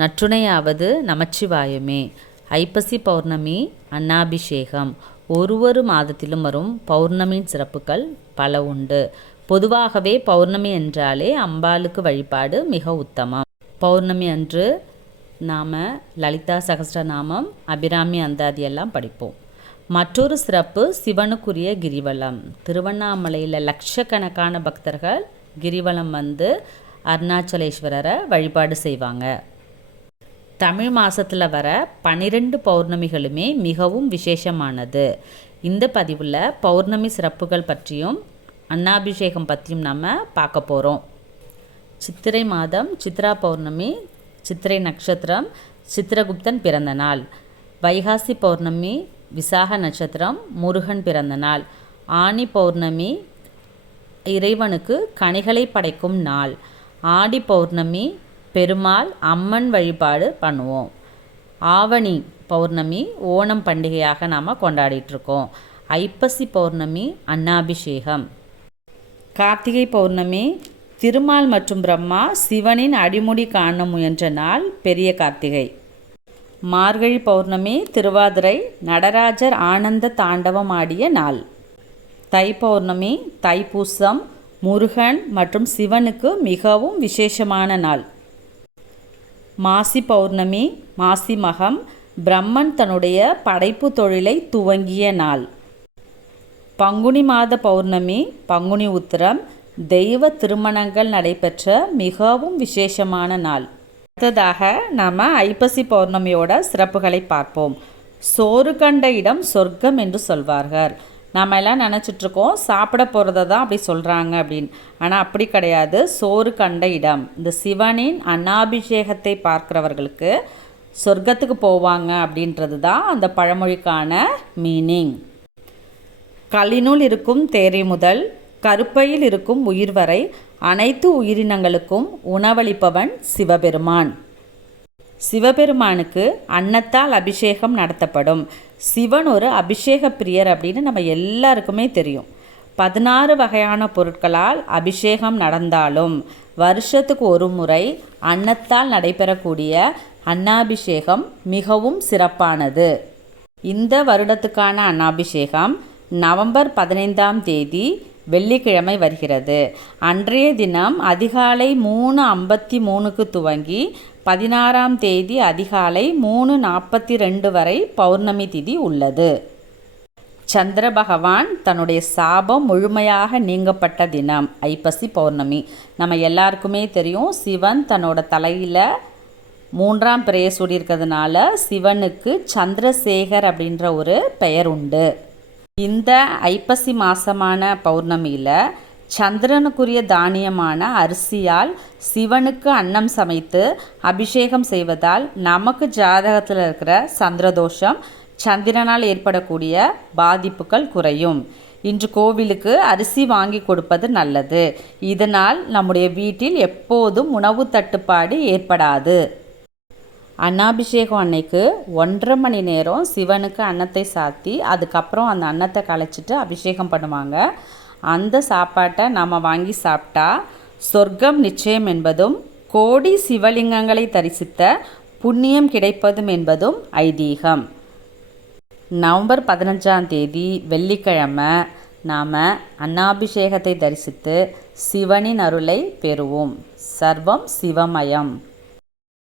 நற்றுணையாவது நமச்சிவாயமே. ஐப்பசி பௌர்ணமி அன்னாபிஷேகம். ஒரு மாதத்திலும் வரும் பௌர்ணமியின் சிறப்புகள் பல உண்டு. பொதுவாகவே பௌர்ணமி என்றாலே அம்பாளுக்கு வழிபாடு மிக உத்தமம். பௌர்ணமி அன்று நாம் லலிதா சகஸ்ரநாமம், அபிராமி அந்தாதி எல்லாம் படிப்போம். மற்றொரு சிறப்பு சிவனுக்குரிய கிரிவலம். திருவண்ணாமலையில் லட்சக்கணக்கான பக்தர்கள் கிரிவலம் வந்து அருணாச்சலேஸ்வரரை வழிபாடு செய்வாங்க. தமிழ் மாதத்தில் வர 12 பௌர்ணமிகளுமே மிகவும் விசேஷமானது. இந்த பதிவில் பௌர்ணமி சிறப்புகள் பற்றியும் அன்னாபிஷேகம் பற்றியும் நம்ம பார்க்க போகிறோம். சித்திரை மாதம் சித்ரா பௌர்ணமி, சித்திரை நட்சத்திரம், சித்திரகுப்தன் பிறந்த நாள். வைகாசி பௌர்ணமி விசாக நட்சத்திரம், முருகன் பிறந்த நாள். ஆனி பௌர்ணமி இறைவனுக்கு கனிகளை படைக்கும் நாள். ஆடி பௌர்ணமி பெருமாள் அம்மன் வழிபாடு பண்ணுவோம். ஆவணி பௌர்ணமி ஓணம் பண்டிகையாக நாம் கொண்டாடிட்டுருக்கோம். ஐப்பசி பௌர்ணமி அன்னாபிஷேகம். கார்த்திகை பௌர்ணமி திருமால் மற்றும் பிரம்மா சிவனின் அடிமுடி காண முயன்ற நாள் பெரிய கார்த்திகை. மார்கழி பௌர்ணமி திருவாதிரை நடராஜர் ஆனந்த தாண்டவம் ஆடிய நாள். தை பௌர்ணமி தைப்பூசம் முருகன் மற்றும் சிவனுக்கு மிகவும் விசேஷமான நாள். மாசி பௌர்ணமி மாசி மகம் பிரம்மன் தன்னுடைய படைப்பு தொழிலை துவங்கிய நாள். பங்குனி மாத பௌர்ணமி பங்குனி உத்திரம் தெய்வ திருமணங்கள் நடைபெற்ற மிகவும் விசேஷமான நாள். அடுத்ததாக நாம் ஐப்பசி பௌர்ணமியோட சிறப்புகளை பார்ப்போம். சோறு கண்ட இடம் சொர்க்கம் என்று சொல்வார்கள். நாம் எல்லாம் நினச்சிட்ருக்கோம் சாப்பிட போகிறத தான் அப்படி சொல்கிறாங்க அப்படின்னு. ஆனால் அப்படி கிடையாது. சோறு கண்ட இடம், இந்த சிவனின் அன்னாபிஷேகத்தை பார்க்குறவர்களுக்கு சொர்க்கத்துக்கு போவாங்க அப்படின்றது தான் அந்த பழமொழிக்கான மீனிங். களினுள் இருக்கும் தேரை முதல் கருப்பையில் இருக்கும் உயிர் வரை அனைத்து உயிரினங்களுக்கும் உணவளிப்பவன் சிவபெருமான். சிவபெருமானுக்கு அன்னத்தால் அபிஷேகம் நடத்தப்படும். சிவன் ஒரு அபிஷேக பிரியர் அப்படின்னு நம்ம எல்லாருக்குமே தெரியும். 16 வகையான பொருட்களால் அபிஷேகம் நடந்தாலும் வருஷத்துக்கு ஒரு முறை அன்னத்தால் நடைபெறக்கூடிய அன்னாபிஷேகம் மிகவும் சிறப்பானது. இந்த வருடத்துக்கான அன்னாபிஷேகம் நவம்பர் 15ஆம் தேதி வெள்ளிக்கிழமை வருகிறது. அன்றைய தினம் அதிகாலை 3:53க்கு துவங்கி 16ஆம் தேதி அதிகாலை 3:42 வரை பௌர்ணமி திதி உள்ளது. சந்திர பகவான் தன்னுடைய சாபம் முழுமையாக நீங்கப்பட்ட தினம் ஐப்பசி பௌர்ணமி. நம்ம எல்லாருக்குமே தெரியும், சிவன் தன்னோட தலையில் 3ஆம் பிறையை சூடியிருக்கிறதுனால சிவனுக்கு சந்திரசேகர் அப்படின்ற ஒரு பெயர் உண்டு. இந்த ஐப்பசி மாதமான பௌர்ணமியில் சந்திரனுக்குரிய தானியமான அரிசியால் சிவனுக்கு அன்னம் சமைத்து அபிஷேகம் செய்வதால் நமக்கு ஜாதகத்தில் இருக்கிற சந்திரதோஷம், சந்திரனால் ஏற்படக்கூடிய பாதிப்புகள் குறையும். இன்று கோவிலுக்கு அரிசி வாங்கி கொடுப்பது நல்லது. இதனால் நம்முடைய வீட்டில் எப்போதும் உணவு தட்டுப்பாடு ஏற்படாது. அன்னாபிஷேகம் அன்னைக்கு 1.5 மணி நேரம் சிவனுக்கு அன்னத்தை சாத்தி அதுக்கப்புறம் அந்த அன்னத்தை கலைச்சிட்டு அபிஷேகம் பண்ணுவாங்க. அந்த சாப்பாட்டை நாம் வாங்கி சாப்பிட்டா சொர்க்கம் நிச்சயம் என்பதும் கோடி சிவலிங்கங்களை தரிசித்த புண்ணியம் கிடைப்பதும் என்பதும் ஐதீகம். நவம்பர் 15ஆம் தேதி வெள்ளிக்கிழமை நாம் அன்னாபிஷேகத்தை தரிசித்து சிவனின் அருளை பெறுவோம். சர்வம் சிவமயம்.